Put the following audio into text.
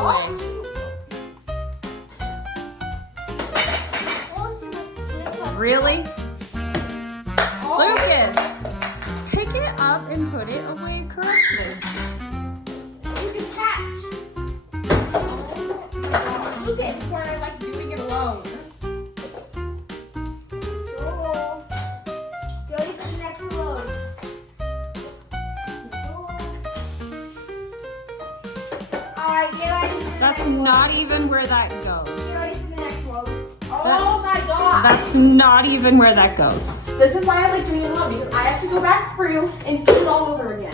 away. Really? Lucas, pick it up and put it away correctly. Lucas, catch. Lucas, we're like doing it alone. Go to the next load. Alright, get ready for the That's next one. not even where that goes. Get ready for the next load. Oh my god. That's not even where that goes. This is why I like doing it alone, because I have to go back through and do it all over again.